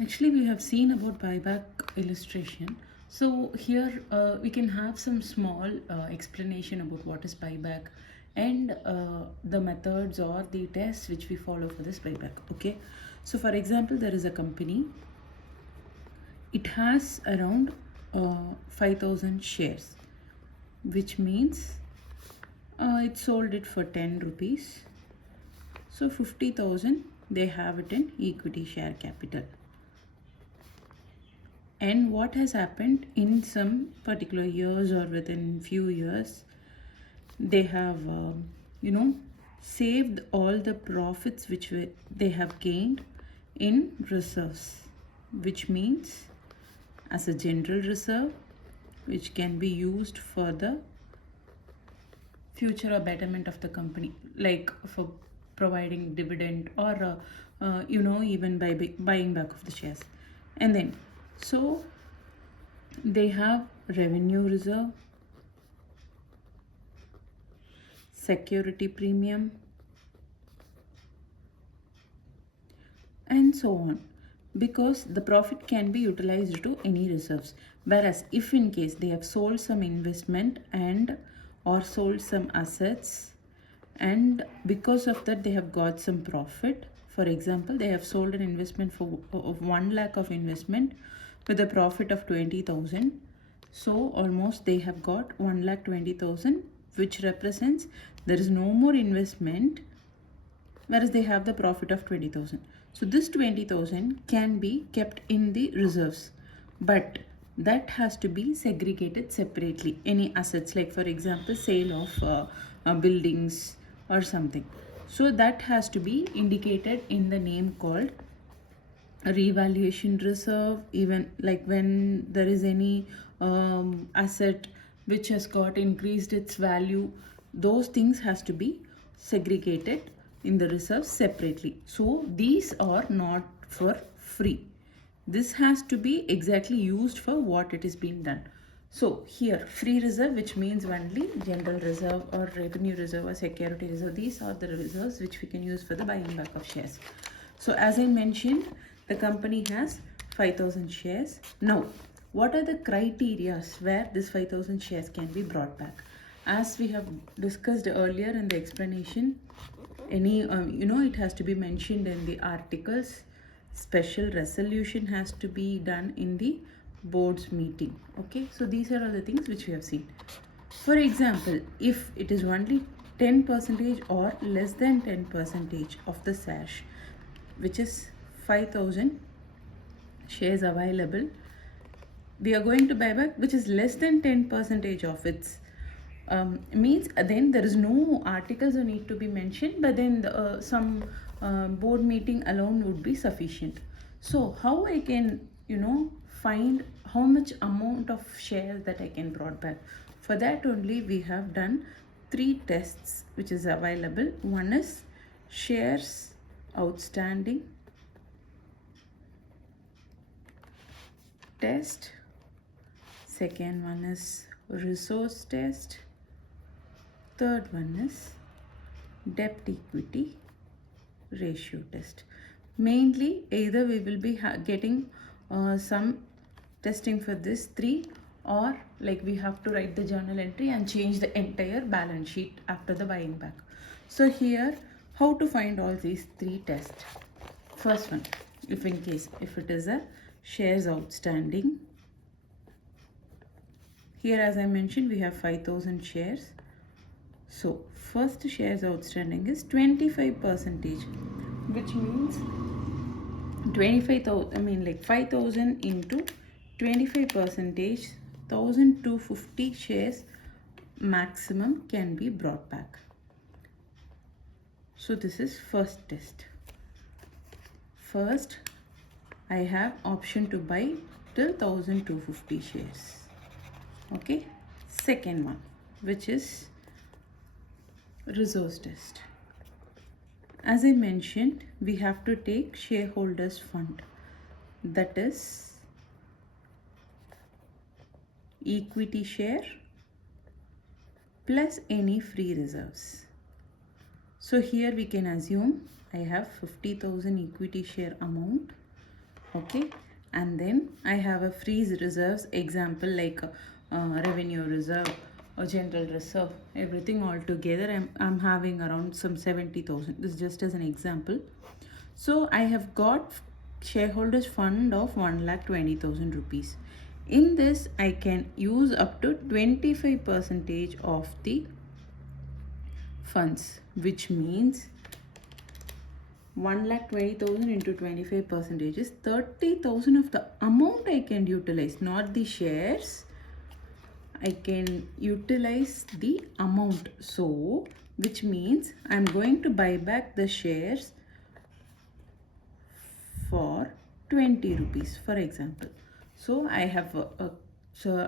Actually, we have seen about buyback illustration. So here we can have some small explanation about what is buyback and the methods or the tests which we follow for this buyback. Okay. So for example, there is a company. It has around 5,000 shares, which means it sold it for 10 rupees. So 50,000 they have it in equity share capital. And what has happened in some particular years or within few years, they have saved all the profits which they have gained in reserves, which means as a general reserve which can be used for the future or betterment of the company, like for providing dividend or even by buying back of the shares. And then so they have revenue reserve, security premium, and so on, because the profit can be utilized to any reserves. Whereas if in case they have sold some investment and or sold some assets, and because of that they have got some profit. For example, they have sold an investment for of 1 lakh of investment with a profit of 20,000. So almost they have got 1,20,000, which represents there is no more investment, whereas they have the profit of 20,000. So this 20,000 can be kept in the reserves, but that has to be segregated separately. Any assets, like for example sale of buildings or something, so that has to be indicated in the name called revaluation reserve. Even like when there is any asset which has got increased its value, those things has to be segregated in the reserves separately. So these are not for free. This has to be exactly used for what it is being done. So here free reserve, which means only general reserve or revenue reserve or security reserve, these are the reserves which we can use for the buying back of shares. So as I mentioned, the company has 5,000 shares. Now, what are the criteria where this 5,000 shares can be brought back? As we have discussed earlier in the explanation, any it has to be mentioned in the articles. Special resolution has to be done in the board's meeting. Okay, so these are all the things which we have seen. For example, if it is only 10 percentage or less than 10 percentage of the sash, which is 5,000 shares available, we are going to buy back, which is less than 10 percentage of its means then there is no articles that need to be mentioned, but then some board meeting alone would be sufficient. So how I can find how much amount of shares that I can brought back? For that only we have done 3 tests which is available. One is shares outstanding test, second one is resource test, third one is debt equity ratio test. Mainly either we will be getting some testing for this 3, or like we have to write the journal entry and change the entire balance sheet after the buying back. So here how to find all these 3 tests? First one, if in case if it is a shares outstanding, here as I mentioned we have 5,000 shares. So first shares outstanding is 25 percentage, which means 25,000 like 5,000 into 25 percentage, 1,250 shares maximum can be brought back. So this is first test. First I have option to buy till 1,250 shares. Okay, second one, which is resource test. As I mentioned, we have to take shareholders fund, that is equity share plus any free reserves. So here we can assume I have 50,000 equity share amount Okay, and then I have a freeze reserves example like revenue reserve or general reserve, everything all together. I'm having around some 70,000. This is just as an example. So I have got shareholders fund of 1,20,000 rupees. In this I can use up to 25% of the funds, which means 1,20,000 into 25% is 30,000 of the amount I can utilize, not the shares. I can utilize the amount. So, which means I'm going to buy back the shares for 20 rupees, for example. So I have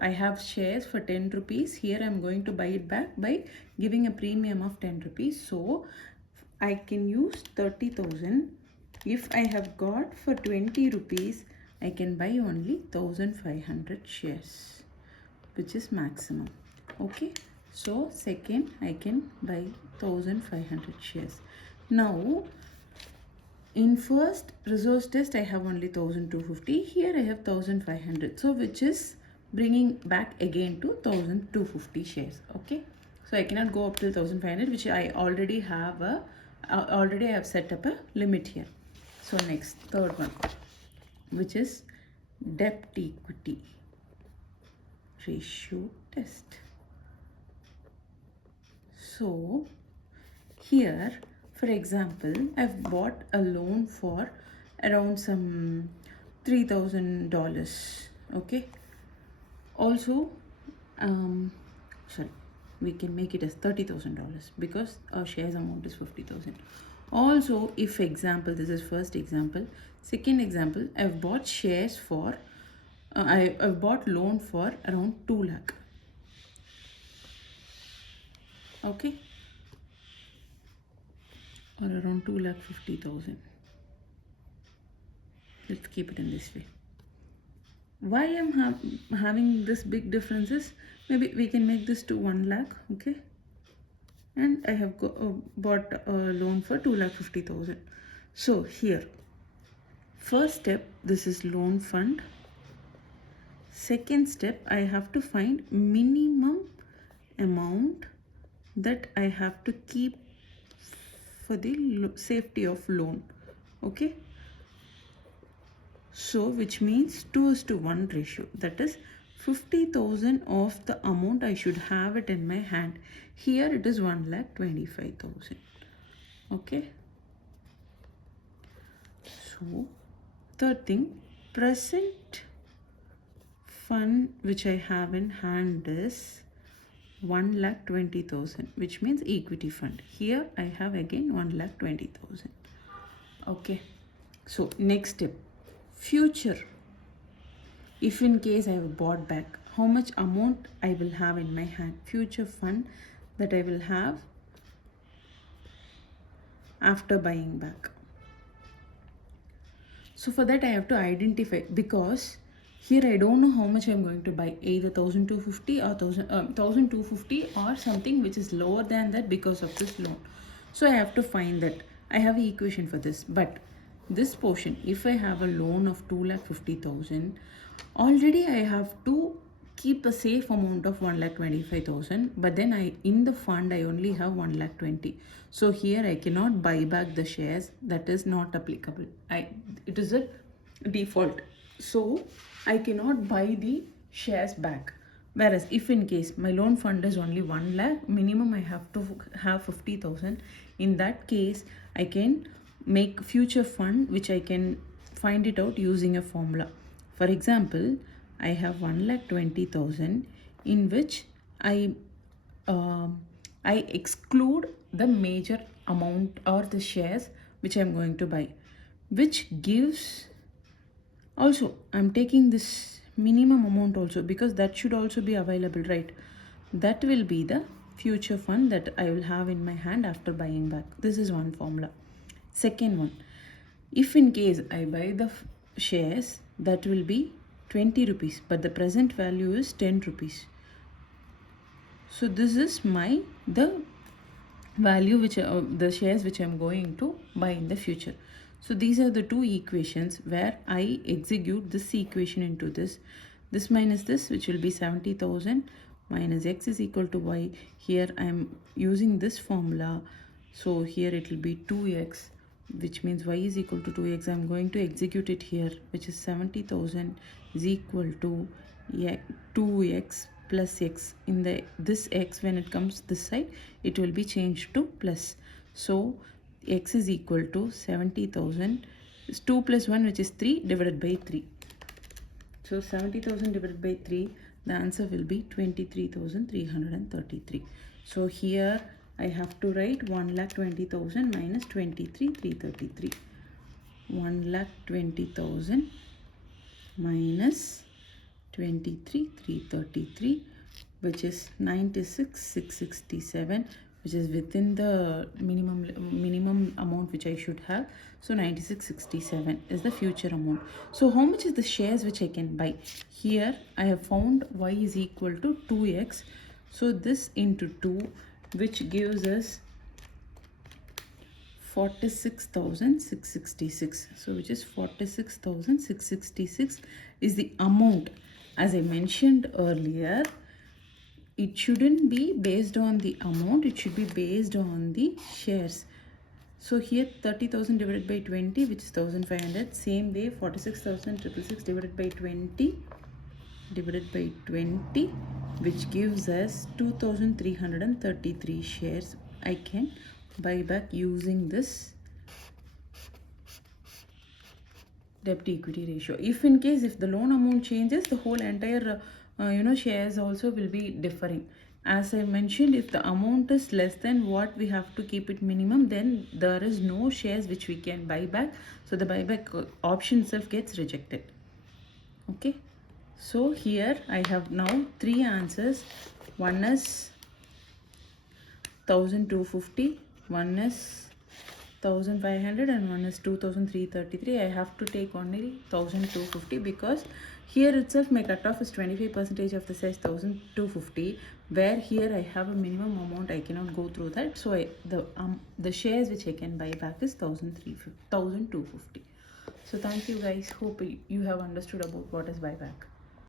I have shares for 10 rupees. Here I'm going to buy it back by giving a premium of 10 rupees. So I can use 30,000. If I have got for 20 rupees, I can buy only 1,500 shares, which is maximum. Okay, so second I can buy 1,500 shares. Now in first resource test I have only 1,250. Here I have 1,500, so which is bringing back again to 1,250 shares. Okay, so I cannot go up till 1,500, which I already have I have set up a limit here. So next, third one, which is debt equity ratio test. So here, for example, I've bought a loan for around some $3,000. Okay, also sorry, we can make it as $30,000 because our shares amount is 50,000. Also, if example, this is first example. Second example, I've bought shares for I've bought loan for around 2 lakh. Okay, or around 2,50,000. Let's keep it in this way. Why I'm having this big differences? Maybe we can make this to 1 lakh. Okay, and I have bought a loan for 2,50,000. So here, first step, this is loan fund. Second step, I have to find minimum amount that I have to keep for the safety of loan. Okay, so which means 2:1 ratio, that is 50,000 of the amount I should have it in my hand. Here it is 1,25,000. Okay, so third thing, present fund which I have in hand is 1,20,000, which means equity fund. Here I have again 1,20,000. Okay, so next step, future. If in case I have bought back, how much amount I will have in my hand, future fund that I will have after buying back. So for that I have to identify, because here I don't know how much I'm going to buy, either 1,250 or 1,250 or something which is lower than that because of this loan. So I have to find that. I have an equation for this, but this portion, if I have a loan of 2,50,000, already I have to keep a safe amount of 1,25,000, but then in the fund I only have 1,20,000. So here I cannot buy back the shares. That is not applicable. It is a default. So I cannot buy the shares back. Whereas if in case my loan fund is only 1 lakh, minimum I have to have 50,000. In that case, I can make future fund, which I can find it out using a formula. For example, I have 1,20,000 in which I exclude the major amount or the shares which I'm going to buy, which gives, also I'm taking this minimum amount also because that should also be available, right? That will be the future fund that I will have in my hand after buying back. This is one formula. Second one, if in case I buy the shares, that will be 20 rupees, but the present value is 10 rupees. So this is the value which the shares which I'm going to buy in the future. So these are the two equations where I execute this equation into this. This minus this, which will be 70,000 minus x is equal to y. Here I am using this formula. So here it will be 2x, which means y is equal to 2x. I'm going to execute it here, which is 70,000 is equal to 2x plus x. In this x, when it comes this side, it will be changed to plus. So x is equal to 70,000 is 2 plus 1, which is 3, divided by 3. So 70,000 divided by 3, the answer will be 23,333. So here I have to write 1,20,000 minus 23,333. 1,20,000 minus 23,333, which is 96,667, which is within the minimum amount which I should have. So 9667 is the future amount. So how much is the shares which I can buy? Here I have found y is equal to 2x. So this into 2, which gives us 46,666. So which is 46,666 is the amount. As I mentioned earlier, it shouldn't be based on the amount, it should be based on the shares. So here 30,000 divided by 20, which is 1,500. Same way 46,666 divided by 20 which gives us 2,333 shares I can buy back using this debt equity ratio. If in case if the loan amount changes, the whole entire shares also will be differing. As I mentioned, if the amount is less than what we have to keep it minimum, then there is no shares which we can buy back. So the buyback option itself gets rejected. Okay. So here I have now 3 answers. One is 1,250, one is 1,500, and one is 2,333. I have to take only 1,250 because here itself my cutoff is 25% of the size 1,250, where here I have a minimum amount, I cannot go through that. So the shares which I can buy back is 1,250. So thank you guys. Hope you have understood about what is buyback.